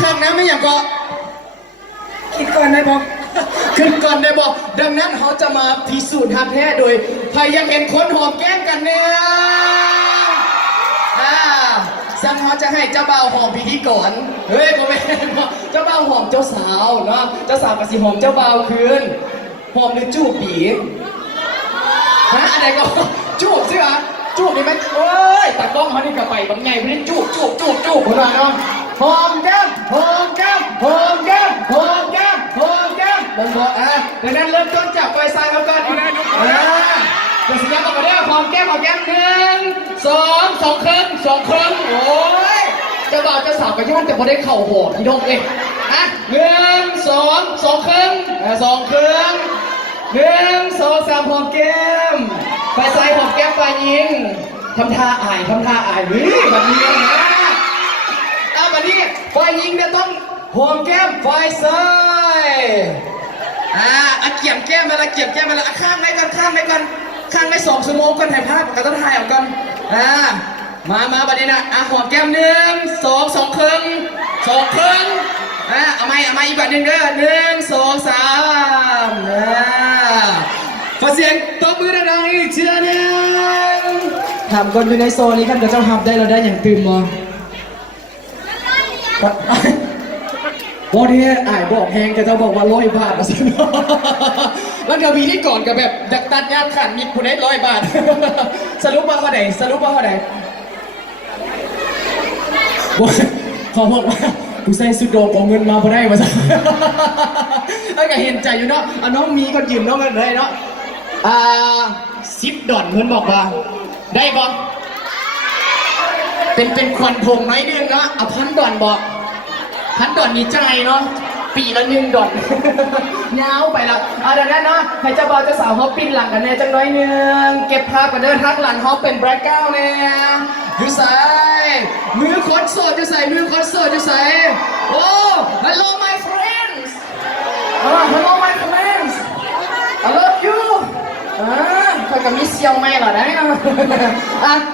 ข้างนะไม่อยากก็คิดก่อนได้บอกขึ้นก่อนได้บอกดังนั้นเขาจะมาพิสูจน์ทางแท้โดยใครยังเห็นคนหอมแก้มกันเนี่ยซึ่งเขาจะให้เจ้าบ่าวหอมพิธีก่อนเฮ้ยก็ไม่เจ้าบ่าวหอมเจ้าสาวเนาะเจ้าสาวกับสิหอมเจ้าบ่าวคืนหอมหรือจูบปีอะไรก็จูบใช่ไหมจูบนี่ไหมเอ้ยแต่กล้องเขานี่กระไปบางไงไม่ได้จูบหัวหน้าเนาะหอมแก้มหอมแก้มหอมแก้มหอมแก้มหอมแก้มลงบอกดังนั้นเริ่มต้นจากไฟซ้ายมาก่อนจะสัญญาบอกได้หอมแก้มหนึ่งสองครึ่งโอ้ยจะบ่าวจะสาวไปที่นั่นแต่พอได้เข่าหอมที่ดงเองหนึ่งสองครึ่งหนึ่งสองสามหอมแก้มไฟซ้ายหอมแก้มไฟยิงทำท่าอายแบบนี้นะแบบนี้ไฟยิงเนี่ยต้องหอมแก้มไฟซ้ายเกี่ยมแก้มมาละข้างไว้ก่อนข้างไว้2 ชั่วโมงก่อนถ่ายภาพก็ต้องถ่ายออกก่อนมาบัดนี้นะหอมแก้มหนึ่งสองครึ่งเอาไม่อีกแบบหนึ่งเด้อหนึ่งสองสามขอเสียงตบมือดังๆอีกเชื่อนึงถามคนอยู่ในโซนนี้กันกับเจ้าฮับได้เราได้อย่างตื่นมองบอกที่บอกแหงกับเจ้าบอกว่า100 บาทสิแล้วก็มีนี่ก่อนกับแบบดักตัดยาขันมีคุณได้100 บาทสรุปว่าเท่าไหร่ขอบอกว่ากูใส่สุดโดกเอาเงินมาพอได้มาซะแล้วก็เห็นใจอยู่เนาะน้องมีก็ยืมน้องกันได้เนาะ$10เพื่อนบอกว่าได้บ่เป็นควันพงน้อยนึงเนาะ$1,000บอก$1,000มีใจเนาะปีละ$1 ยาวไปละดังนั้นเนาะให้เจ้าบ่าวเจ้าสาวเขาปิ้นหลังกันแน่จังน้อยนึงเก็บภาพกันเดินทักหลังเขาเป็นแบล็คเก้าเนี่ยอยู่ใส่มือคนโสดอยู่ใส่โอ้ hello my friends hello my friends I love you เธอกับมิสเซียวไม่หรอได้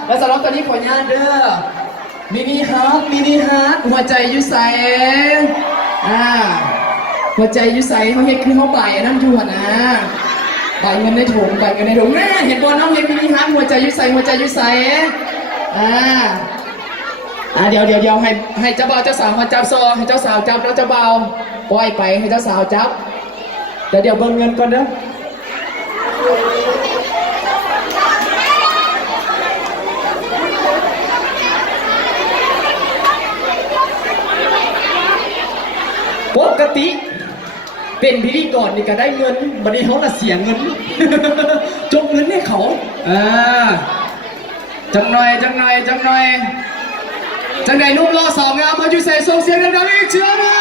แล้วสำหรับตอนนี้ขออนุญาตเด้อมินิฮาร์ทหัวใจอยู่ใส่หัวใจอยู่ใส่เขาเห็นคือเขาบ่ายนั่นอยู่นะบ่ายเงินในถุงแม่เห็นบอลน้องเห็นมินิฮาร์ทหัวใจอยู่ใส่เดี๋ยวให้เจ้าบ่าวเจ้าสาวมาจับโซ่ให้เจ้าสาวจับแล้วเจ้าบ่าวปล่อยไปให้เจ้าสาวจับเดี๋ยวเบิ่งเงินก่อนเด้อปกติเป็นพิธีกรนี่ก็ได้เงินบัดนี้เขาละเสียเงินจกเงินให้เขาจังหน่อยจังใดนุ่มรอ2งามมาอยู่ใส่ส่งเสียงดังๆอีกเชื่อมั้ย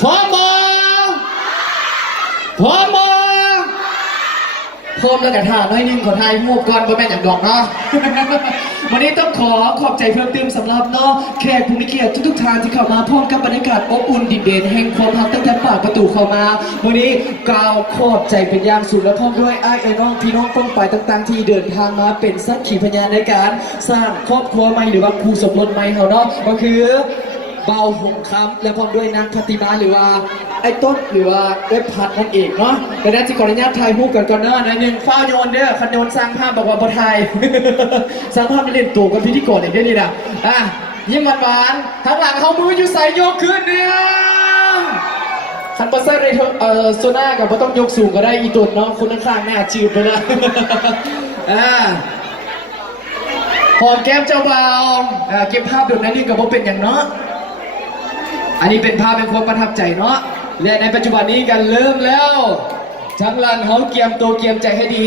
พร้อมแล้วกันท่าน้อยนึงขอทายมูกก่อนบ่แม่นอย่างดอกเนาะวันนี้ต้องขอบใจเพิ่มเติมสำหรับเนาะแขกผู้มีเกียรติทุกๆทางที่เข้ามาพร้อมกับบรรยากาศอบอุ่นดินเด่นแห่งความรักตั้งแต่ปากประตูเข้ามาวันนี้กล่าวขอบใจเป็นอย่างสูงและพร้อมด้วยน้องพี่น้องป้องไปต่างๆที่เดินทางมาเป็นสักขีพยานในการสร้างครอบครัวใหม่หรือว่าคู่สมรสใหม่เขาเนาะก็คือเบาหงคำและพร้อมด้วยนางพัติมาหรือว่าไอ้ต้นหรือว่าเอฟพัดนั่นเองเนาะแต่นั้นที่ขออนุญาตถ่ายรูปก่อนเนาะในหนึ่งฟ้าโยนเด้อคันโยนสร้างภาพบอกว่าบ่ถ่ายสร้างภาพไม่เล่นตัวกับพิธีกรเองได้นี่นะยิ้มหวานๆข้างหลังเขามืออยู่ใส่ยกขึ้นเนี่ยคันปัสเซอร์เลยโซน่ากับบ่ต้องยกสูงก็ได้อีตุ่นเนาะคนข้างๆหน้าจืดไปละหอมแก้มเจ้าบ่าวเก็บภาพดูนั่นนี่กับบ่เป็นอย่างเนาะอันนี้เป็นภาพเป็นความประทับใจเนาะและในปัจจุบันนี้กันเริ่มแล้วทั้งหลังเขาเกียมตัวเกียมใจให้ดี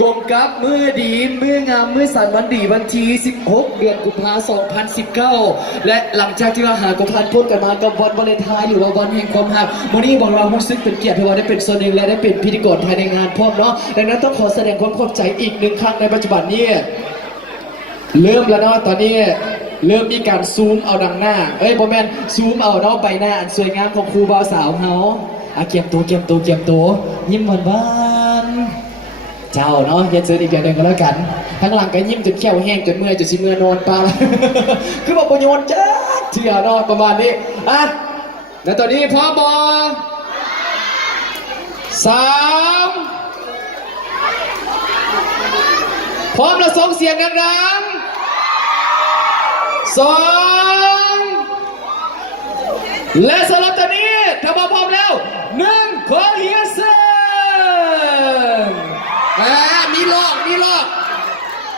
กงกับมือดีมืองามมือสันวันดีวันที่16 เดือนกุมภาพันธ์ 2019และหลังจากที่เราหากพันพูดกันมากับวันวาเลนไทน์หรือว่าวันแห่งความรักวันนี้บอกเรารู้สึกเป็นเกียรติที่ว่าได้เป็นส่วนหนึ่งและได้เป็นพิธีกรภายในงานพร้อมเนาะดังนั้นต้องขอแสดงความขอบใจอีก1 ครั้งในปัจจุบันนี้เริ่มแล้วเนาะตอนนี้เริ่มมีการซูมเอาดังหน้าบ่แม่นซูมเอาเนาะใบหน้าอันสวยงามของครูบ่าวสาวเฮาเกียมตัวยิ้มหวาน เจ้าเนาะเฮียเซิร์อีกอย่างหนึ่งก็แล้วกันทั้งหลังก็ยิ้มจนเขี้ยวแห้งจนเมื่อยจนชิเมื่อนอนปลา คือบอกประโยชน์จ้าเถื่อนอนประมาณนี้อ่ะแล้วตอนนี้พร้อมบอ3พร้อมแล้วส่งเสียงดังๆ2และสำหรับตอนนี้ถ้าพร้อมแล้ว1ขอเฮียเซิร์มีหลอก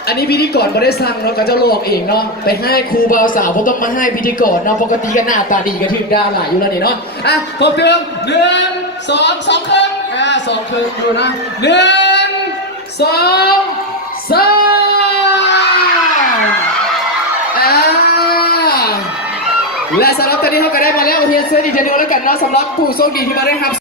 อันนี้พิธีกรไม่ได้สั่งเนาะก็จะหลอกเองเนาะไปให้ครูบ่าวสาวเพราะต้องมาให้พิธีกรเนาะปกติก็หน้าตาดีก็ถึงดาหลายอยู่แล้วนี่เนาะอ่ะครบเติม1 2 2ครึ่ง2ครึ่งดูนะ1 2 3และสำหรับตอนนี้เขาก็ได้มาแล้วเฮียเซิร์อีกทีนึงแล้วกันเนาะสำหรับผู้โชคดีที่มาได้ครับ